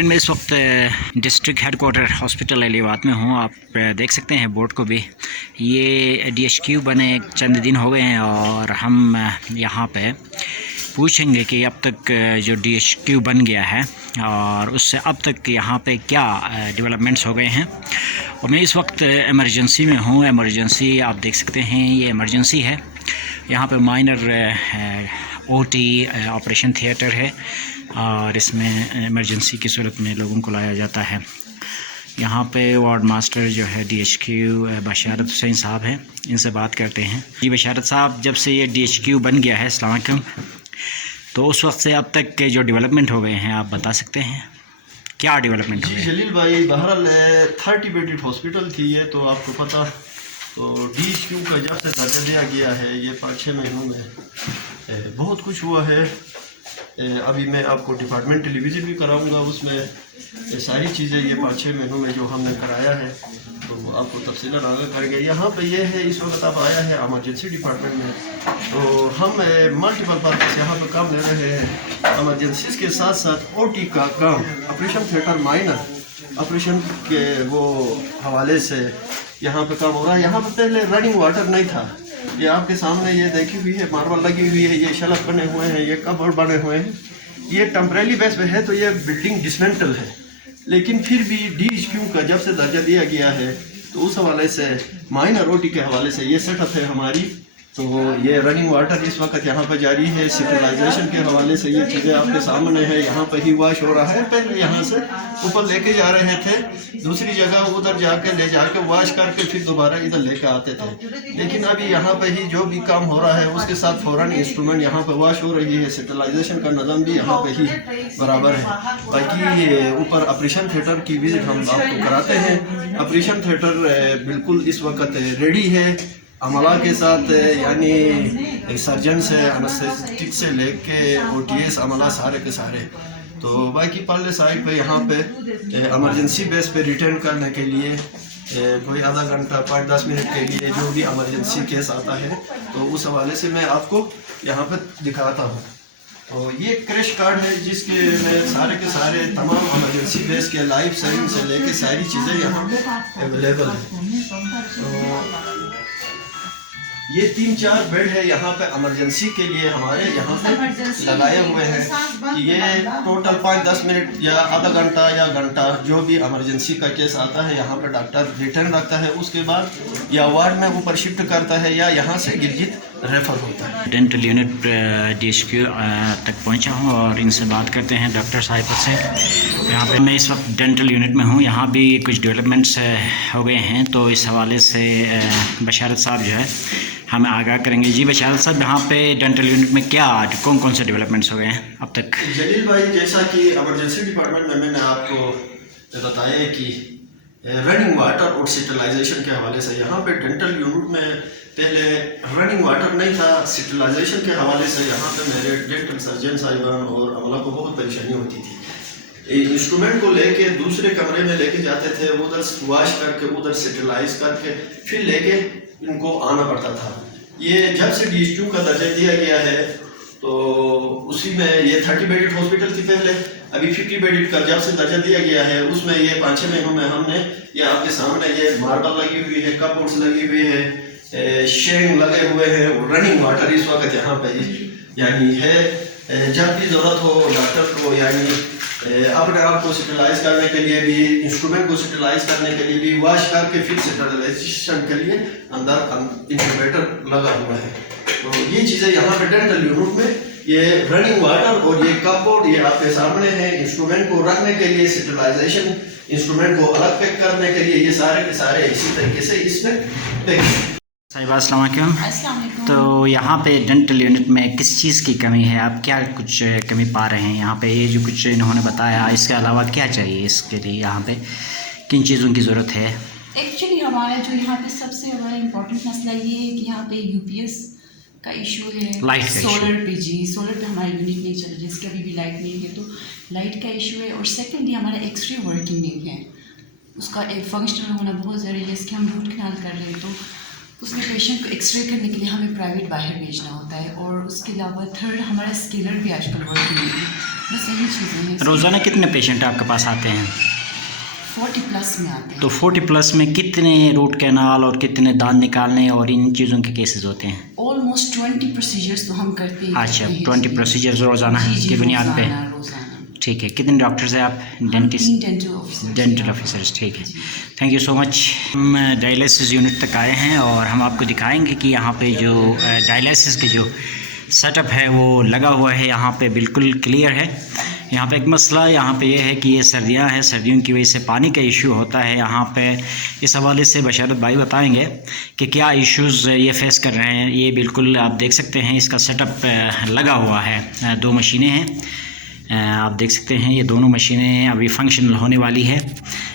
ناظرین میں اس وقت ڈسٹرکٹ ہیڈ کوارٹر ہاسپٹل علی آباد میں ہوں. آپ دیکھ سکتے ہیں بورڈ کو بھی. یہ ڈی ایچ کیو بنے چند دن ہو گئے ہیں اور ہم یہاں پہ پوچھیں گے کہ اب تک جو ڈی ایچ کیو بن گیا ہے اور اس سے اب تک یہاں پہ کیا ڈیولپمنٹس ہو گئے ہیں. اور میں اس وقت ایمرجنسی میں ہوں. ایمرجنسی آپ دیکھ سکتے ہیں یہ ایمرجنسی ہے. یہاں پہ minor O T operation theatre ہے اور اس میں ایمرجنسی کی صورت میں لوگوں کو لایا جاتا ہے. یہاں پہ وارڈ ماسٹر جو ہے ڈی ایچ کیو بشارت حسین صاحب ہیں, ان سے بات کرتے ہیں. جی بشارت صاحب, جب سے یہ ڈی ایچ کیو بن گیا ہے, السلام علیکم, تو اس وقت سے اب تک کے جو ڈیولپمنٹ ہو گئے ہیں آپ بتا سکتے ہیں کیا ڈیولپمنٹ ہو گئے؟ جی جلیل بھائی, بہرحال 30 بیڈڈ ہاسپٹل تھی یہ تو آپ کو پتہ. تو ڈی ایچ کیو کا جب سے درجہ دیا گیا ہے یہ 5-6 مہینوں میں بہت کچھ ہوا ہے. ابھی میں آپ کو ڈپارٹمنٹ ٹیلی ویژن بھی کراؤں گا, اس میں یہ ساری چیزیں یہ 5-6 مہینوں میں جو ہم نے کرایا ہے تو آپ کو تفصیل آگاہ کریں گے. یہاں پہ یہ ہے اس وقت آپ آیا ہے ایمرجنسی ڈپارٹمنٹ میں, تو ہم ملٹیپل پرپز یہاں پہ کام لے رہے ہیں. ایمرجنسیز کے ساتھ ساتھ او ٹی کا کام, آپریشن تھیٹر مائنر آپریشن کے وہ حوالے سے یہاں پہ کام ہو رہا ہے. یہاں پہ پہلے رننگ واٹر نہیں تھا. یہ آپ کے سامنے یہ دیکھی ہوئی ہے, ماربل لگی ہوئی ہے, یہ شلف بنے ہوئے ہیں, یہ کبر بنے ہوئے ہیں. یہ ٹمپریری بیس پہ ہے تو یہ بلڈنگ ڈسمنٹل ہے, لیکن پھر بھی ڈی ایچ کیو کا جب سے درجہ دیا گیا ہے تو اس حوالے سے مائنر او ٹی کے حوالے سے یہ سیٹ اپ ہے ہماری. تو یہ رننگ واٹر اس وقت یہاں پہ جاری ہے. سٹرلائزیشن کے حوالے سے یہ چیزیں آپ کے سامنے ہیں. یہاں پہ ہی واش ہو رہا ہے. پہلے یہاں سے اوپر لے کے جا رہے تھے, دوسری جگہ ادھر جا کے واش کر کے پھر دوبارہ ادھر لے کے آتے تھے, لیکن ابھی یہاں پہ ہی جو بھی کام ہو رہا ہے اس کے ساتھ فوراً انسٹرومنٹ یہاں پہ واش ہو رہی ہے. سٹرلائزیشن کا نظام بھی یہاں پہ ہی برابر ہے. باقی اوپر آپریشن تھیٹر کی وزٹ ہم آپ کو کراتے ہیں. آپریشن تھیٹر بالکل اس وقت ریڈی ہے عملہ کے ساتھ, یعنی سرجن سے انستھیسٹک سے لے کے او ٹی ایس عملہ سارے کے سارے. تو باقی پرلے سائڈ پہ یہاں پہ ایمرجنسی بیس پہ ریٹرن کرنے کے لیے کوئی آدھا گھنٹہ 5-10 منٹ کے لیے جو بھی ایمرجنسی کیس آتا ہے تو اس حوالے سے میں آپ کو یہاں پہ دکھاتا ہوں. تو یہ کریش کارڈ ہے جس کے میں سارے کے سارے تمام ایمرجنسی بیس کے لائف سیونگ سے لے کے ساری چیزیں یہاں پہ اویلیبل ہیں. تو یہ 3-4 بیڈ ہے یہاں پہ ایمرجنسی کے لیے ہمارے یہاں پہ لگائے ہوئے ہیں. یہ ٹوٹل 5-10 منٹ یا آدھا گھنٹہ یا گھنٹہ جو بھی ایمرجنسی کا کیس آتا ہے یہاں پہ ڈاکٹر ریٹرن رکھتا ہے, اس کے بعد یا وارڈ میں اوپر شفٹ کرتا ہے یا یہاں سے گلگت ریفر ہوتا ہے. Dental unit D H Q تک پہنچا ہوں اور ان سے بات کرتے ہیں ڈاکٹر صاحب سے. یہاں پہ میں اس وقت ڈینٹل یونٹ میں ہوں. یہاں بھی کچھ ڈیولپمنٹس ہو گئے ہیں تو اس حوالے سے بشارت صاحب جو ہے ہمیں آگاہ کریں گے. جی بشارت صاحب, یہاں پہ ڈینٹل یونٹ میں کیا کون سے ڈیولپمنٹس ہو گئے ہیں اب تک؟ جلیل بھائی, جیسا کہ ایمرجنسی ڈپارٹمنٹ میں نے آپ کو بتایا کہ رننگ واٹر اور سٹرلائزیشن کے حوالے سے یہاں پہ ڈینٹل یونٹ میں پہلے رننگ واٹر نہیں تھا. سٹرلائزیشن کے حوالے سے یہاں پہ میرے ڈینٹل سرجن صاحبان اور عملہ کو بہت پریشانی ہوتی تھی. انسٹرومنٹ کو لے کے دوسرے کمرے میں لے کے جاتے تھے, ادھر واش کر کے ادھر سٹرلائز کر کے پھر لے کے ان کو آنا پڑتا تھا. یہ جب سے ڈی ایچ کیو کا درجہ دیا گیا ہے تو اسی میں یہ 30 بیڈڈ ہاسپٹل تھی پہلے, ابھی 50 بیڈڈ کا جب سے درجہ دیا گیا ہے اس میں یہ 5-6 مہینوں میں ہم نے یہ آپ کے سامنے یہ ماربل لگی ہوئی ہے, کپ بورڈس لگی ہوئی ہے, شینگ لگے ہوئے ہیں, رننگ واٹر اس وقت یہاں پہ یعنی ہے. جب بھی ضرورت ہو ڈاکٹر کو یعنی اپنے آپ کو سٹرلائز کرنے کے لیے بھی, انسٹرومنٹ کو سٹرلائز کرنے کے لیے بھی, واش کر کے پھر سٹرلائزیشن کے لیے اندر انکیوبیٹر لگا ہوا ہے. تو یہ چیزیں یہاں پہ ڈینٹل یونٹ میں یہ رننگ واٹر اور یہ کپ بورڈ یہ آپ کے سامنے ہے. انسٹرومنٹ کو رکھنے کے لیے, سٹرلائزیشن انسٹرومنٹ کو الگ پیک کرنے کے لیے یہ سارے کے سارے اسی طریقے سے اس میں پیک. صاحبہ السلام علیکم. تو یہاں پہ ڈینٹل یونٹ میں کس چیز کی کمی ہے, آپ کیا کچھ کمی پا رہے ہیں یہاں پہ؟ یہ جو کچھ انہوں نے بتایا اس کے علاوہ کیا چاہیے اس کے لیے, یہاں پہ کن چیزوں کی ضرورت ہے؟ ایکچولی ہمارا جو یہاں پہ سب سے ہمارا امپورٹنٹ مسئلہ یہ ہے کہ یہاں پہ یو پی ایس کا ایشو ہے, سولر پہ. جی سولر پہ ہمارا یونٹ نہیں چل رہا, جس کا ابھی بھی لائٹ نہیں ہے تو لائٹ کا ایشو ہے. اور سیکنڈلی ہمارا ایکس رے ورکنگ نہیں ہے, اس کا ایک فنکشنل ہونا بہت ضروری ہے. اس کے ہم روٹ کنال کر رہے ہیں تو اس میں پیشنٹ کو ایکس رے کرنے کے لیے ہمیں پرائیویٹ باہر بھیجنا ہوتا ہے. اور اس کے علاوہ تھرڈ ہمارا اسکیلر بھی آج کل ورکنگ نہیں ہے. बस यही चीज़ें हैं। रोज़ाना कितने पेशेंट आपके पास आते हैं? 40+ में आते हैं। तो 40+ में कितने रूट कैनाल और कितने दांत निकालने और इन चीज़ों के केसेस होते हैं? ऑलमोस्ट 20 प्रोसीजर्स तो हम करते हैं। अच्छा, 20 प्रोसीजर्स रोज़ाना की बुनियाद पे। रोज़ाना। ठीक है, कितने डॉक्टर्स हैं आप? डेंटिस्ट, डेंटल ऑफिसर्स, ठीक है, थैंक यू सो मच। हम डायलिसिस यूनिट तक आए हैं और हम आपको दिखाएंगे कि यहाँ पे जो डायलिसिस की जो सेटअप है वो लगा हुआ है, यहाँ पे बिल्कुल क्लियर है। यहाँ पे एक मसला यहाँ पे ये है कि ये सर्दियाँ हैं, सर्दियों की वजह से पानी का इशू होता है यहाँ पे। इस हवाले से बशारत भाई बताएंगे कि क्या इश्यूज़ ये फेस कर रहे हैं। ये बिल्कुल आप देख सकते हैं, इसका सेटअप लगा हुआ है, 2 मशीनें हैं, आप देख सकते हैं ये दोनों मशीनें अभी फंक्शनल होने वाली है,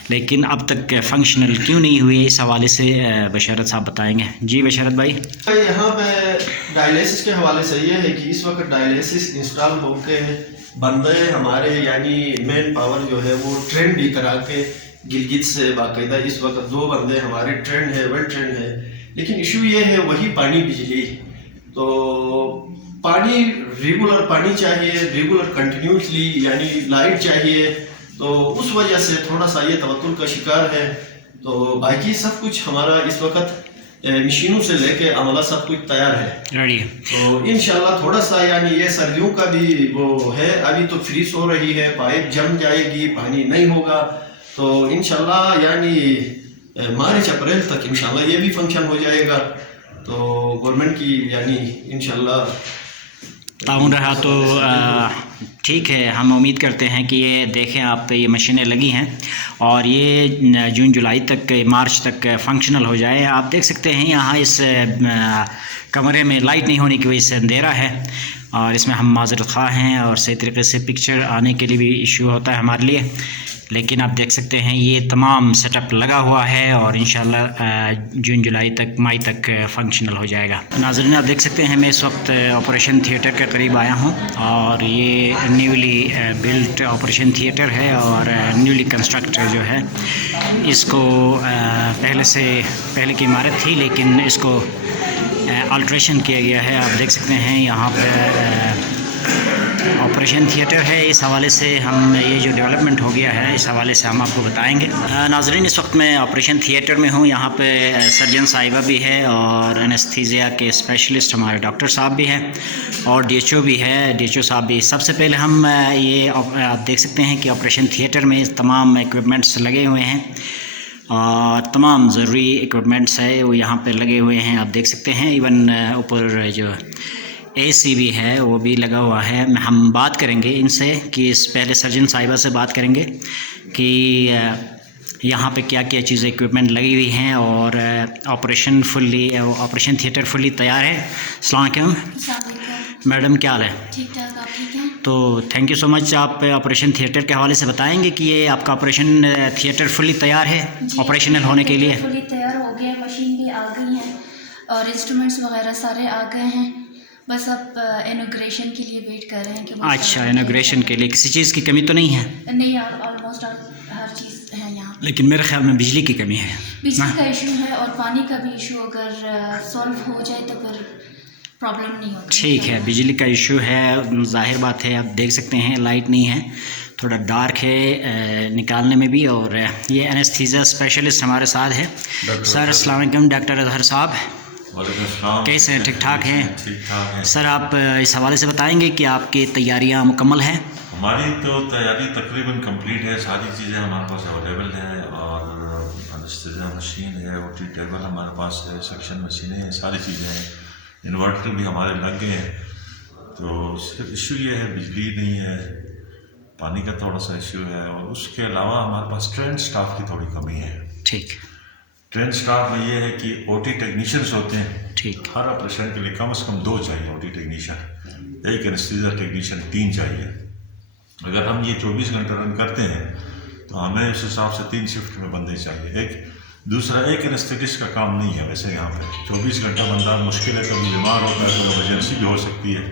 लेकिन अब तक फंक्शनल क्यों नहीं हुई है, इस हवाले से बशारत साहब बताएंगे। जी बशारत भाई। यहाँ पे डायलिसिस के हवाले से ये है कि इस वक्त डायलिसिस इंस्टॉल होके बंदे हमारे यानी मेन पावर जो है वो ट्रेन भी करा के गिलगित से बाकायदा इस वक्त 2 बंदे हमारे ट्रेन है, वेल ट्रेन है, लेकिन इशू ये है वही पानी बिजली। तो पानी रेगुलर पानी चाहिए, रेगुलर कंटिन्यूसली यानी लाइट चाहिए, तो उस वजह से थोड़ा सा ये तवत्तुल का शिकार है। तो बाकी सब कुछ हमारा इस वक्त मशीनों से लेके अमला सब कुछ तैयार है, रेडी है। तो इंशाल्लाह थोड़ा सा यानी ये सर्दियों का भी वो है, अभी तो फ्रीज हो रही है, पाइप जम जाएगी, पानी नहीं होगा, तो इंशाल्लाह यानी मार्च अप्रैल तक इंशाल्लाह ये भी फंक्शन हो जाएगा। तो गवर्नमेंट की यानी इंशाल्लाह ताउन रहा तो ठीक है। हम उम्मीद करते हैं कि ये देखें आप, ये मशीनें लगी हैं और ये जून जुलाई तक, मार्च तक फंक्शनल हो जाए। आप देख सकते हैं यहाँ इस कमरे में लाइट नहीं होने की वजह से अंधेरा है और इसमें हम माज़रत ख़्वाह हैं और सही तरीके से पिक्चर आने के लिए भी इशू होता है हमारे लिए, लेकिन आप देख सकते हैं ये तमाम सेटअप लगा हुआ है और इंशाल्लाह जून जुलाई तक, मई तक फंक्शनल हो जाएगा। नाज़रीन आप देख सकते हैं मैं इस वक्त ऑपरेशन थिएटर के करीब आया हूँ और ये न्यूली बिल्ट ऑपरेशन थिएटर है और न्यूली कंस्ट्रक्टेड जो है इसको पहले की इमारत थी, लेकिन इसको अल्ट्रेशन किया गया है। आप देख सकते हैं यहाँ पर ऑपरेशन थिएटर है। इस हवाले से हम ये जो डेवलपमेंट हो गया है इस हवाले से हम आपको बताएंगे। नाज़रीन इस वक्त मैं ऑपरेशन थिएटर में हूँ, यहाँ पे सर्जन साहिबा भी है और एनेस्थीसिया के स्पेशलिस्ट हमारे डॉक्टर साहब भी हैं और DHO भी है, DHO साहब भी। सबसे पहले हम ये आप देख सकते हैं कि ऑपरेशन थिएटर में तमाम इक्विपमेंट्स लगे हुए हैं और तमाम ज़रूरी इक्विपमेंट्स है वो यहाँ पे लगे हुए हैं, आप देख सकते हैं। इवन ऊपर जो AC भी है वो भी लगा हुआ है। हम बात करेंगे इनसे कि पहले सर्जन साहिबा से बात करेंगे कि यहाँ पे क्या क्या चीज़ें इक्विपमेंट लगी हुई हैं और ऑपरेशन थिएटर फुल्ली तैयार है। अस्सलाम वालेकुम मैडम, क्या हाल है? ठीक ठाक, आप ठीक हैं? तो थैंक यू सो मच। आप ऑपरेशन थिएटर के हवाले से बताएंगे कि ये आपका ऑपरेशन थिएटर फुल्ली तैयार है ऑपरेशनल होने के लिए? फुल्ली तैयार हो गया, मशीन भी आ गई है और इंस्ट्रूमेंट्स वगैरह सारे आ गए हैं, बस अब इनॉग्रेशन के लिए वेट कर रहे हैं कि अच्छा, इनॉग्रेशन के लिए किसी चीज़ की कमी तो नहीं है? नहीं, ऑलमोस्ट हर चीज़ है यहाँ, लेकिन मेरे ख्याल में बिजली की कमी है, बिजली का इशू है और पानी का भी इशू अगर सॉल्व हो जाए तो फिर प्रॉब्लम नहीं होती। ठीक है, बिजली का इशू है, जाहिर बात है। आप देख सकते हैं लाइट नहीं है, थोड़ा डार्क है निकालने में भी। और ये एनेस्थीसिया स्पेशलिस्ट हमारे साथ है सर। अस्सलाम वालेकुम डॉक्टर अजहर साहब, कैसे हैं? ठीक ठाक हैं? ठीक ठाक है सर। आप इस हवाले से बताएंगे कि आपकी तैयारियां मुकम्मल हैं? हमारी तो तैयारी तकरीबन कंप्लीट है, सारी चीज़ें हमारे पास अवेलेबल हैं और एनेस्थीसिया मशीन है, OT टेबल हमारे पास है, सक्शन मशीनें हैं, सारी चीज़ें हैं, इन्वर्टर भी हमारे लग गए हैं। तो सिर्फ इशू ये है बिजली नहीं है, पानी का थोड़ा सा इशू है और उसके अलावा हमारे पास ट्रेन स्टाफ की थोड़ी कमी है। ठीक। ट्रेन स्टाफ में ये है कि OT टेक्नीशियंस होते हैं, ठीक। हर ऑपरेशन के लिए कम से कम 2 चाहिए OT टेक्नीशियन, एक एनेस्थीसिया टेक्नीशियन 3 चाहिए। अगर हम ये 24 घंटे रन करते हैं तो हमें उस हिसाब से 3 शिफ्ट में बंदे चाहिए। एक एनेस्थेटिस्ट का काम नहीं है वैसे यहाँ पे, 24 घंटा बंदा मुश्किल है, कभी बीमार होता है, कभी इमरजेंसी भी हो सकती है,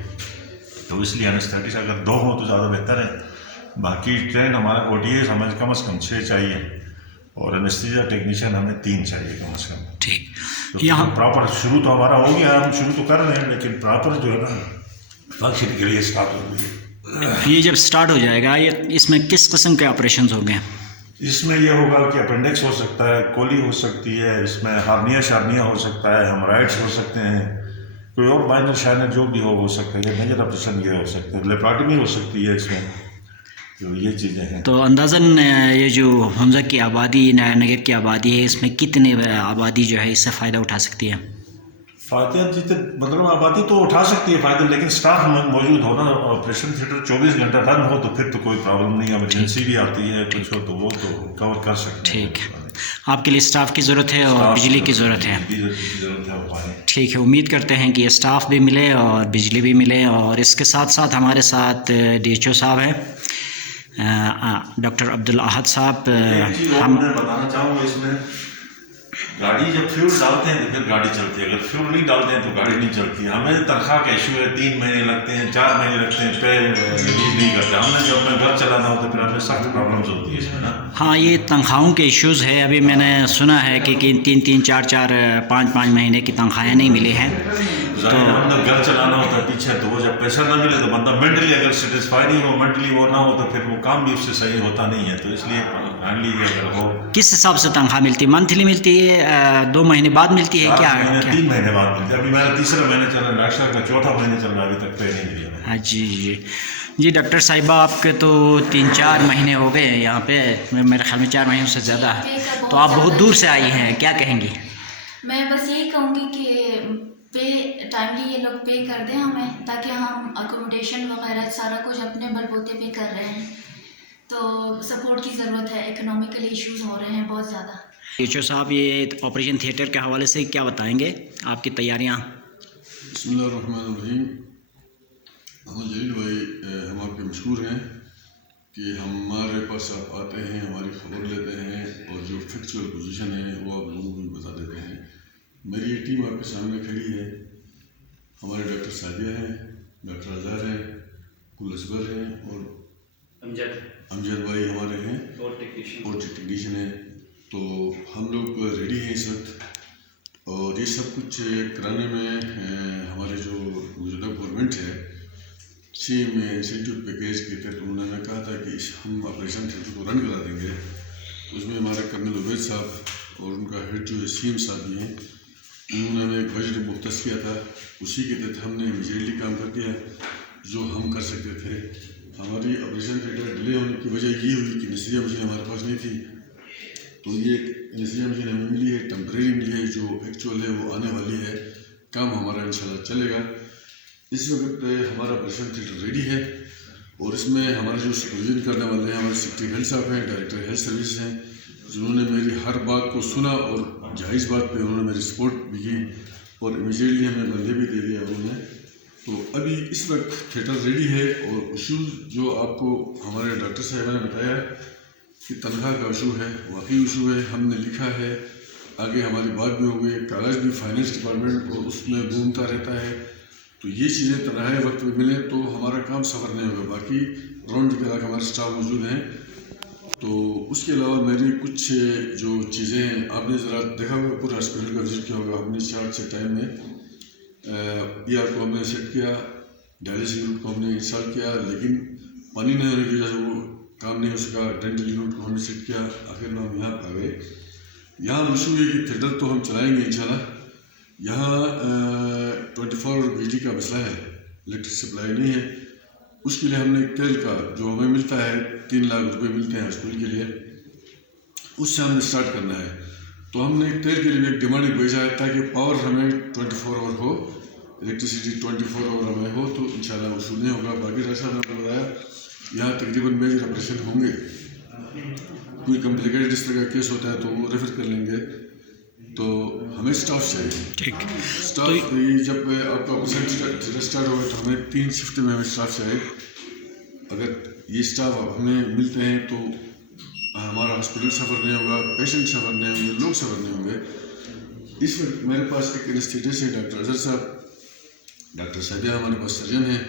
तो इसलिए एनेस्थेटिस्ट अगर 2 हो तो ज़्यादा बेहतर है। बाकी ट्रेन हमारा OTA हमें कम से कम 6 चाहिए और एनेस्थीसिया टेक्नीशियन हमें 3 चाहिए कम से कम। ठीक। तो यहाँ प्रॉपर शुरू तो हमारा हो गया, हम शुरू तो कर रहे हैं, लेकिन प्रॉपर जो है ना फंक्शन के लिए स्टार्ट हो गई। یہ جب سٹارٹ ہو جائے گا یہ اس میں کس قسم کے آپریشنز ہوں گے؟ اس میں یہ ہوگا کہ اپنڈکس ہو سکتا ہے، کولی ہو سکتی ہے، اس میں ہارنیا شارنیا ہو سکتا ہے، ہیمورائڈس ہو سکتے ہیں، کوئی اور مائنر شائنر جو بھی ہو سکتا ہے، یہ میجر آپریشن یہ ہو سکتا ہے، لیپراٹمی ہو سکتی ہے اس میں، تو یہ چیزیں ہیں. تو اندازاً یہ جو حمزہ کی آبادی نگر کی آبادی ہے اس میں کتنے آبادی جو ہے اس سے فائدہ اٹھا سکتی ہے؟ فائدہ جتنے مطلب آبادی تو اٹھا سکتی ہے فائدہ، لیکن سٹاف موجود ہونا، آپریشن تھیٹر 24 گھنٹہ رن ہو تو پھر تو کوئی پرابلم نہیں ہے. ایمرجنسی بھی آتی ہے کچھ ہو تو وہ تو کور کر سکتے ہیں. ٹھیک، آپ کے لیے اسٹاف کی ضرورت ہے اور بجلی کی ضرورت ہے. ٹھیک ہے، امید کرتے ہیں کہ یہ اسٹاف بھی ملے اور بجلی بھی ملے. اور اس کے ساتھ ساتھ ہمارے ساتھ ڈی ایچ او صاحب ہیں ڈاکٹر عبدالاحد صاحب. ہم بتانا چاہوں گا اس میں گاڑی جب فیول ڈالتے ہیں تو پھر گاڑی چلتی ہے، اگر فیول نہیں ڈالتے ہیں تو گاڑی نہیں چلتی ہے. ہمیں تنخواہ کا ایشو ہے، 3 مہینے لگتے ہیں، 4 مہینے لگتے ہیں، پہ ریلیز نہیں کرتے. ہم نے جب میں گھر چلانا ہوتا ہے پھر ہمیں سخت پرابلمس ہوتی ہے اس میں نا. ہاں، یہ تنخواہوں کے ایشوز ہے. ابھی میں نے سنا ہے کہ 3 4 5 مہینے کی تنخواہیں نہیں ملی ہیں. تو ہم نے گھر چلانا ہوتا ہے پیچھے، تو وہ جب پیسہ نہ ملے تو بندہ مینٹلی اگر سیٹسفائی نہیں ہو، مینٹلی وہ نہ ہو تو پھر وہ کام بھی اس سے صحیح ہوتا نہیں ہے. تو اس لیے فائنلی اگر ہو. کس حساب سے تنخواہ ملتی ہے؟ منتھلی ملتی ہے، 2 مہینے بعد ملتی ہے، کیا 3 مہینے بعد ملتی ہے. ابھی میرا تیسرا مہینہ چل رہا ہے، ڈاکٹر صاحب کا 4تھا مہینہ چل رہا ہے، ابھی تک پے نہیں ملی. ہاں جی ڈاکٹر صاحبہ، آپ کے تو 3-4 مہینے ہو گئے یہاں پہ، میرے خیال میں 4 مہینوں سے زیادہ. تو آپ بہت دور سے آئی ہیں، کیا کہیں گی؟ میں بس یہی کہوں گی کہ پے ٹائملی یہ لوگ پے کر دیں ہمیں، تاکہ ہم اکوموڈیشن وغیرہ سارا کچھ اپنے بل بوتے پہ کر رہے ہیں. تو سپورٹ کی ضرورت ہے، اکنامیکلی ایشوز ہو رہے ہیں بہت زیادہ. ایچ او صاحب، یہ آپریشن تھیٹر کے حوالے سے کیا بتائیں گے آپ کی تیاریاں؟ بسم اللہ الرحمن الرحیم. محمد جلیل بھائی، ہم آپ کے مشہور ہیں کہ ہمارے پاس آپ آتے ہیں، ہماری خبر لیتے ہیں اور جو فیکچوئل پوزیشن ہے وہ آپ لوگوں کو بھی بتا دیتے ہیں. میری یہ ٹیم آپ کے سامنے کھڑی ہے. ہمارے ڈاکٹر سعدیہ ہیں، ڈاکٹر اظہر ہیں، کل اصغر ہیں اور امجد بھائی ہمارے ہیں اور ٹیکنیشین ہیں. تو ہم لوگ ریڈی ہیں اس وقت، اور یہ سب کچھ کرانے میں ہمارے جو موجودہ گورنمنٹ ہے سی ایم انسینٹیو پیکیج کے تحت انہوں نے ہمیں کہا تھا کہ ہم آپریشن تھیٹر کو رن کرا دیں گے. اس میں ہمارے کرنل عبید صاحب اور ان کا ہیڈ جو ہے سی ایم صاحب بھی ہیں، انہوں نے ہمیں ایک بجٹ مختص کیا تھا. اسی کے تحت ہم نے امیجیٹلی کام کر دیا جو ہم کر سکتے تھے. ہماری آپریشن تھیٹر ڈیلے ہونے کی وجہ یہ ہوئی کہ نسریہ مشین ہمارے پاس نہیں تھی. تو یہ نسریہ مشین ہمیں ملی ہے، ٹیمپریری ملی ہے، جو ایکچوئل ہے وہ آنے والی ہے. کام ہمارا انشاءاللہ چلے گا. اس وقت ہمارا آپریشن تھیٹر ریڈی ہے اور اس میں ہمارے جو سپرویژن کرنے والے ہیں ہمارے سیکرٹری ہیلتھ صاحب ہیں، ڈائریکٹر ہیلتھ سروس ہیں، جنہوں نے میری ہر بات کو سنا اور جائز بات پہ انہوں نے میری سپورٹ بھی کی اور امیجیٹلی ہمیں بندے بھی دے دیا انہوں نے. تو ابھی اس وقت تھیٹر ریڈی ہے. اور ایشوز جو آپ کو ہمارے ڈاکٹر صاحبہ نے بتایا کہ تنخواہ کا ایشو ہے، واقعی ایشو ہے، ہم نے لکھا ہے، آگے ہماری بات بھی ہو گئی، کاغذ بھی فائنینس ڈپارٹمنٹ اور اس میں گھومتا رہتا ہے. تو یہ چیزیں تنہائی وقت میں ملیں تو ہمارا کام سفر نہیں ہوگا. باقی راؤنڈ کے علاقے ہمارے اسٹاف موجود ہیں. تو اس کے علاوہ میری کچھ جو چیزیں ہیں، آپ نے ذرا دیکھا ہوگا، پورا ہاسپٹل کا وزٹ کیا ہوگا. ہم نے 4 سے ٹائم میں ای آر کو ہم نے سیٹ کیا، ڈائلسس یونٹ کو ہم نے انسٹال کیا، لیکن پانی نہیں ہونے کی وجہ سے وہ کام نہیں ہو سکا. ڈینٹل یونٹ کو ہم نے سیٹ کیا. آخر میں ہم یہاں آ گئے. یہاں مشہور ہے کہ تھیٹر تو ہم چلائیں گے انشاءاللہ. یہاں 24 آور بجلی کا مسئلہ ہے، الیکٹرک سپلائی نہیں ہے. اس کے لیے ہم نے ایک تیل کا جو ہمیں ملتا ہے 3 لاکھ روپے ملتے ہیں ہاسپٹل کے لیے، اس سے ہم نے اسٹارٹ کرنا ہے. تو ہم نے ایک تیل کے لیے ایک ڈیمانڈ بھیجا ہے تاکہ پاور ہمیں 24 آور ہو، الیکٹریسٹی 24 آور ہمیں ہو، تو انشاءاللہ وصول نہیں ہوگا. باقی ڈاکٹر صاحب نے آپ کو بتایا یہاں تقریباً میجر آپریشن ہوں گے. کوئی کمپلیکیٹڈ اس طرح کا کیس ہوتا ہے تو وہ ریفر کر لیں گے. تو ہمیں اسٹاف چاہیے. اسٹاف جب آپ کا آپریشن اسٹارٹ ہوگا تو ہمیں 3 شفٹ میں ہمیں اسٹاف چاہیے. اگر یہ اسٹاف ہمیں ملتے ہیں تو ہمارا ہاسپٹل سفر نہیں ہوگا، پیشنٹ سفر نہیں ہوں گے، لوگ سفر نہیں ہوں گے. اس وقت میرے پاس ایک انسٹیٹس ہے ڈاکٹر اظہر صاحب، ڈاکٹر سعدیہ ہمارے پاس سرجن ہیں.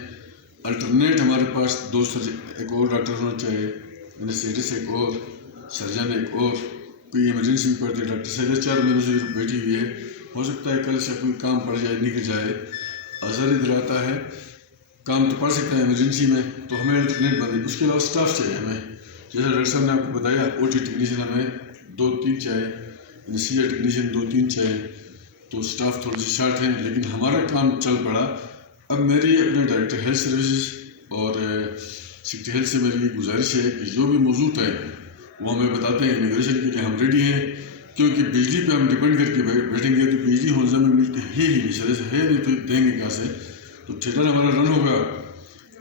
الٹرنیٹ ہمارے پاس 2 سرجن، ایک اور ڈاکٹر ہونا چاہیے، انسٹیٹس ایک اور، سرجن ایک اور. کوئی ایمرجنسی بھی پڑتی ہے. ڈاکٹر سعدیہ 4 مہینوں سے بیٹھی ہوئی ہے، ہو سکتا ہے کل سے کوئی کام پڑ جائے، نکل جائے. اظہر ادھر آتا ہے काम तो पढ़ सकते हैं इमरजेंसी में, तो हमें इंटरनेट बंद है। उसके अलावा स्टाफ चाहिए हमें, जैसे डॉक्टर साहब ने आपको बताया OT टेक्नीशियन हमें 2-3 चाहिए, एनेस्थीसिया टेक्नीशियन 2-3 चाहिए, तो स्टाफ थोड़ी सी शार्ट है, लेकिन हमारा काम चल पड़ा। अब मेरी अपने डायरेक्टर हेल्थ सर्विसेज और सेक्रेटरी हेल्थ से मेरी गुजारिश है कि जो भी मौजूद है वो हमें बताते हैं। इमिग्रेशन के लिए हम रेडी हैं, क्योंकि बिजली पे हम डिपेंड करके बैठेंगे तो बिजली होने में मिलती है ही नहीं, शहर से है नहीं तो देंगे कहाँ से। तो थिएटर हमारा रन होगा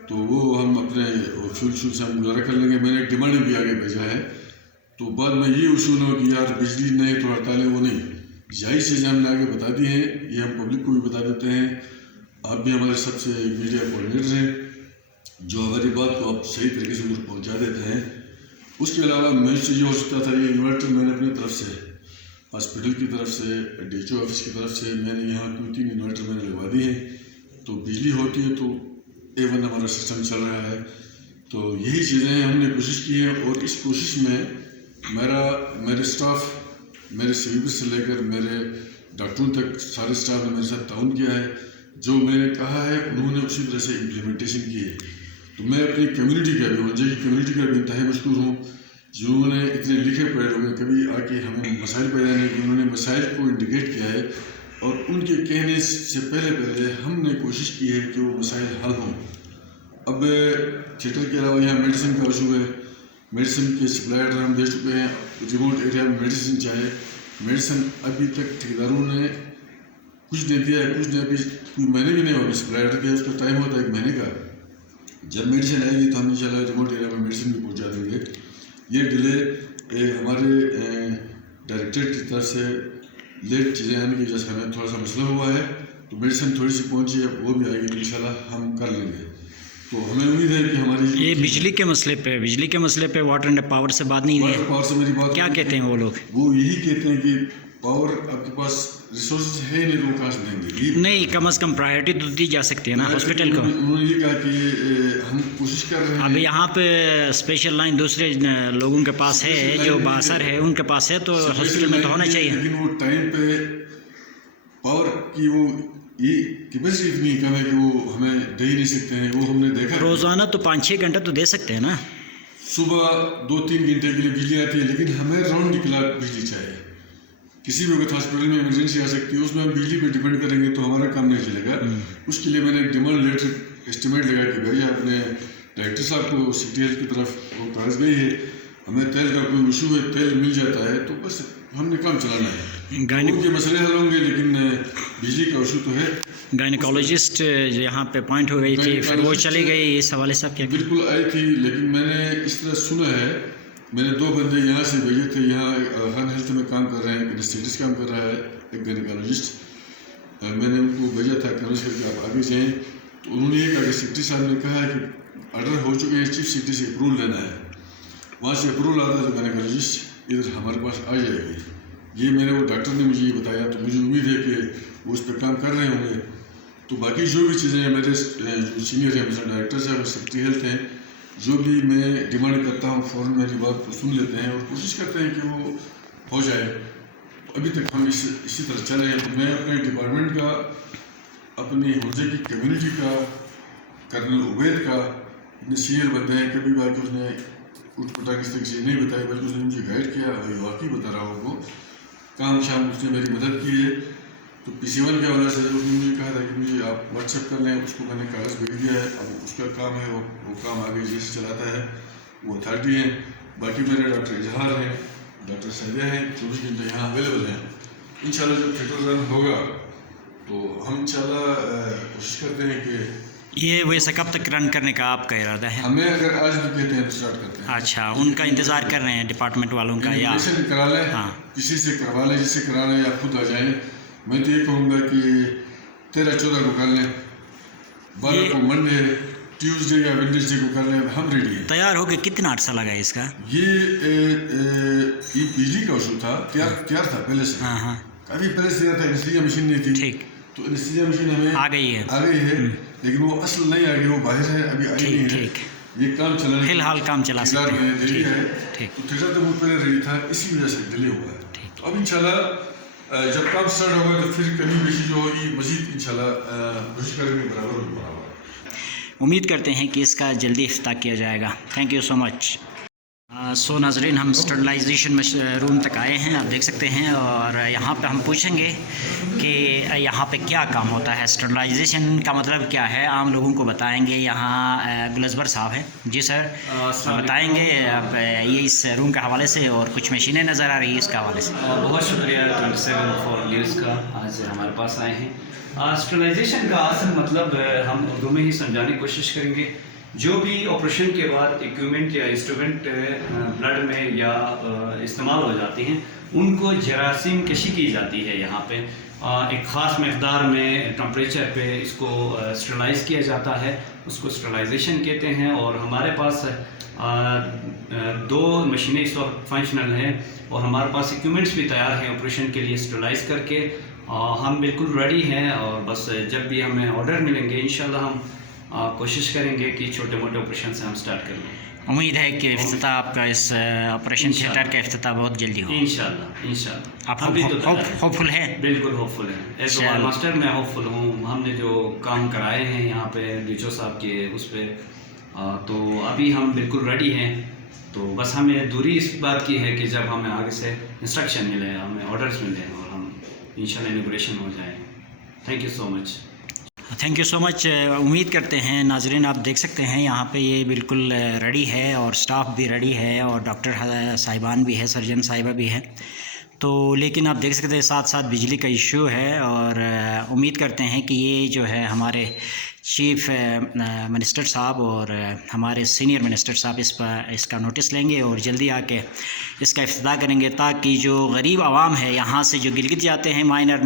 तो वो हम अपने फ्यूल से हम गुजारा कर लेंगे। मैंने एक डिमांड भी आगे भेजा है, तो बाद में ये उसूल हो कि यार बिजली नहीं तो हड़तालें, वो नहीं, यही चीज़ें हमने आगे बता दी हैं, ये हम पब्लिक को भी बता देते हैं। आप भी हमारे सबसे मीडिया कोऑर्डिनेटर हैं जो हमारी बात को आप सही तरीके से पहुँचा देते हैं। उसके अलावा मुझसे जो हो सकता था, ये इन्वर्टर मैंने अपनी तरफ से, हॉस्पिटल की तरफ से, DHO ऑफिस की तरफ से मैंने यहाँ 2-3 इन्वर्टर मैंने लगवा दिए हैं, तो बिजली होती है तो A1 हमारा सिस्टम चल रहा है। तो यही चीज़ें हमने कोशिश की है, और इस कोशिश में मेरे स्टाफ, मेरे सिविल से लेकर मेरे डॉक्टरों तक सारे स्टाफ ने मेरे साथ ताउन किया है। जो मैंने कहा है उन्होंने उसी तरह से इम्प्लीमेंटेशन की है। तो मैं अपनी कम्युनिटी का भी, मुझे की कम्युनिटी का भी इंतहा मशकूर हूँ, जिन्होंने इतने लिखे पढ़े लोग हैं, कभी आके हमें मसाइल पैदा नहीं किए, उन्होंने मसाइल को इंडिकेट किया है, और उनके कहने से पहले हमने कोशिश की है कि वो मसाइल हल हों। अब थिएटर के अलावा यहाँ मेडिसिन का इशू है, मेडिसिन के सप्लाई ऑर्डर हम दे चुके हैं। रिमोट एरिया में मेडिसिन चाहिए, मेडिसिन अभी तक ठेकेदारों ने कुछ नहीं दिया है, कुछ नहीं, अभी कोई महीने भी नहीं होगा सप्लाई ऑर्डर दिया, उसका टाइम होता है 1 महीने का। जब मेडिसिन आएगी तो हम इंशाल्लाह रिमोट एरिया में मेडिसिन भी पहुँचा देंगे। ये डिले हमारे डायरेक्टरेट की तरफ से लेट चीज़ें आने की वजह से हमें थोड़ा सा मसला हुआ है, तो मेडिसिन थोड़ी सी पहुंची है, वो भी आएगी तो इंशाल्लाह हम कर लेंगे। तो हमें उम्मीद है कि हमारी ये बिजली के मसले पे वाटर एंड पावर से बात नहीं वाटर है, पावर से मेरी बात, क्या कहते हैं वो लोग? वो यही कहते हैं कि पावर आपके पास रिसोर्स है नहीं तो कहाँ से देंगे। नहीं, कम से कम प्रायोरिटी तो दी जा सकती है ना हॉस्पिटल को। उन्होंने ये कहा कि हम कोशिश कर रहे हैं। अब यहाँ पे स्पेशल लाइन दूसरे लोगों के पास है, जो बासर है उनके पास है, तो हॉस्पिटल में तो होना चाहिए। लेकिन वो टाइम पे पावर की वो ये कैपेसिटी इतनी कम है कि वो हमें दे ही नहीं सकते हैं। वो हमने देखा रोज़ाना तो 5-6 घंटा तो दे सकते हैं ना। सुबह 2-3 घंटे के लिए बिजली आती है, लेकिन हमें राउंड द क्लॉक बिजली चाहिए। किसी भी वक्त हॉस्पिटल में इमरजेंसी आ सकती है, उसमें हम बिजली पे डिपेंड करेंगे तो हमारा काम नहीं चलेगा। उसके लिए मैंने एक डिमांड लेटर एस्टिमेट लगा के भेजा अपने डायरेक्टर साहब को, सिटी हेल्थ की तरफ वो कागज गई है। हमें तेल का कोई इशू है, तेल मिल जाता है तो बस हमने काम चलाना है, उनके मसले हल होंगे, लेकिन बिजली का इशू तो है। गायनेकोलॉजिस्ट यहाँ पे पॉइंट हो गई थी, फिर वो चली गई, इस हवाले से क्या? बिल्कुल आई थी, लेकिन मैंने इस तरह सुना है, मैंने 2 बंदे यहाँ से भेजे थे, यहाँ हन हेल्थ में काम कर रहे हैं, एनेस्थेटिस्ट काम कर रहा है, एक गायनेकोलॉजिस्ट। मैंने उनको भेजा था कन्विंस करके आप आगे जाएँ, तो उन्होंने ये कहा कि सेक्रेटरी साहब ने कहा है कि ऑर्डर हो चुके हैं, चीफ सेक्रेटरी से अप्रूवल लेना है, वहाँ से अप्रूवल आता है तो गायनेकोलॉजिस्ट इधर हमारे पास आ जाएगी। ये मेरे वो डॉक्टर ने मुझे ये बताया, तो मुझे उम्मीद है कि वो उस पर काम कर रहे होंगे। तो बाकी जो भी चीज़ें मेरे जो सीनियर हैं, मिस्टर डायरेक्टर साहब, सेक्रेटरी हेल्थ हैं, जो भी मैं डिमांड करता हूँ फ़ौरन मेरी बात को सुन लेते हैं और कोशिश करते हैं कि वो हो जाए। अभी तक हम इसी तरह चल रहे हैं। तो मैं अपने डिपार्टमेंट का, अपनी हौजे की कम्युनिटी का, कर्नल उबैद का, इतने सीनियर बंदे हैं, कभी बात उसने उठपटांग इस तरीके से नहीं बताई, बल्कि उसने मुझे गाइड किया, और वाकई बता रहा हूँ वो काम शाम उसने मेरी मदद की है। तो PC1 के हवाले से उसने मुझे कहा था कि मुझे आप व्हाट्सएप कर लें, उसको मैंने कागज़ भेज दिया है। अब उसका काम है, वो काम आगे जैसे चलाता है, वो अथॉरिटी है। बाकी मेरे डॉक्टर इजहार हैं, डॉक्टर सैदिया हैं, 24 घंटे यहाँ अवेलेबल हैं। इंशाल्लाह जब थिएटर रन होगा तो हम इंशाल्लाह कोशिश करते हैं कि ये वैसे कब तक रन करने का आपका इरादा है? हमें अगर आज भी कहते हैं तो स्टार्ट करते हैं। अच्छा, उनका इंतज़ार कर रहे हैं डिपार्टमेंट वालों का, या करा लें, हाँ, किसी से करवा लें, जिससे कराना या खुद आ जाएं। मैं तो ये कहूँगा कि 13-14 को कर लें, 12 को मंडे, ट्यूसडे या वेडनेसडे को कर लें, हम रेडी हैं। तैयार हो गए? कितना अर्सा लगा इसका? ये बिजली का इशू था, तैयार था पहले से, हाँ हाँ, काफ़ी पहले से तैयार था। एनेस्थीसिया मशीन नहीं थी, ठीक, तो एनेस्थीसिया मशीन हमें आ गई है, लेकिन वो असल नहीं आ गई, वो बाहर है, अभी आई नहीं है। ठीक, ये काम चला, फिलहाल काम चला सकते हैं। देरी है, ठीक, तो थिएटर तो बहुत पहले रेडी था, इसी वजह से डिले हुआ है। तो अब इंशाल्लाह जब काम स्टार्ट होगा तो फिर कमी बेशी जो होगी मजीद इंशाल्लाह कोशिश करेंगे बराबर। उम्मीद करते हैं कि इसका जल्दी इफ्तिताह किया जाएगा। Thank you so much. So नाजरीन, हम स्टरलाइजेशन रूम तक आए हैं, आप देख सकते हैं, और यहाँ पे हम पूछेंगे कि यहाँ पे क्या काम होता है, स्टरलाइजेशन का मतलब क्या है, आम लोगों को बताएंगे। यहाँ गुलजबर साहब हैं। जी सर, बताएंगे आप ये इस रूम के हवाले से, और कुछ मशीनें नज़र आ रही है इसके हवाले से। बहुत शुक्रिया 27 न्यूज़ का, आज हमारे पास आए हैं। स्टरलाइजेशन का असल मतलब हम उर्दू में ही समझाने की कोशिश करेंगे। जो भी ऑपरेशन के बाद इक्विपमेंट या इंस्ट्रूमेंट ब्लड में या इस्तेमाल हो जाती हैं, उनको जरासीम कशी की जाती है। यहाँ पे एक ख़ास मकदार में टेम्परेचर पे इसको स्टरलाइज़ किया जाता है, उसको स्टरलाइजेशन कहते हैं। और हमारे पास 2 मशीनें इस वक्त फंक्शनल हैं, और हमारे पास इक्विपमेंट्स भी तैयार हैं ऑपरेशन के लिए स्टरलाइज़ करके। हम बिल्कुल रेडी हैं, और बस जब भी हमें ऑर्डर मिलेंगे इंशाल्लाह हम कोशिश करेंगे कि छोटे मोटे ऑपरेशन से हम स्टार्ट कर लें। उम्मीद है कि इफ्तिताह आपका इस ऑपरेशन थिएटर का इफ्तिताह बहुत जल्दी हो। इंशाल्लाह आप होपफुल हैं? बिल्कुल होपफुल है। एज ए मास्टर मैं होपफुल हूँ। हमने जो काम कराए हैं यहाँ पे डीचो साहब के उस पर, तो अभी हम बिल्कुल रेडी हैं। तो बस हमें दूरी इस बात की है कि जब हमें आगे से इंस्ट्रक्शन मिले, हमें ऑर्डर्स मिले, और हम इंशाल्लाह इनॉग्रेशन हो जाए। Thank you so much. Thank you so much. उम्मीद करते हैं नाजरीन, आप देख सकते हैं यहाँ पे ये बिल्कुल रेडी है, और स्टाफ भी रेडी है, और डॉक्टर साहिबान भी है, सर्जन साहिबा भी है। तो लेकिन आप देख सकते हैं साथ साथ बिजली का इशू है, और उम्मीद करते हैं कि ये जो है हमारे चीफ मिनिस्टर साहब और हमारे सीनियर मिनिस्टर साहब इसका नोटिस लेंगे, और जल्दी आके इसका इफ्तिताह करेंगे, ताकि जो गरीब आवाम है यहाँ से जो गिलगित जाते हैं माइनर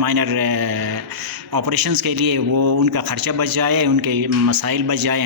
ऑपरेशंस के लिए, वो उनका ख़र्चा बच जाए, उनके मसाइल बच जाएँ।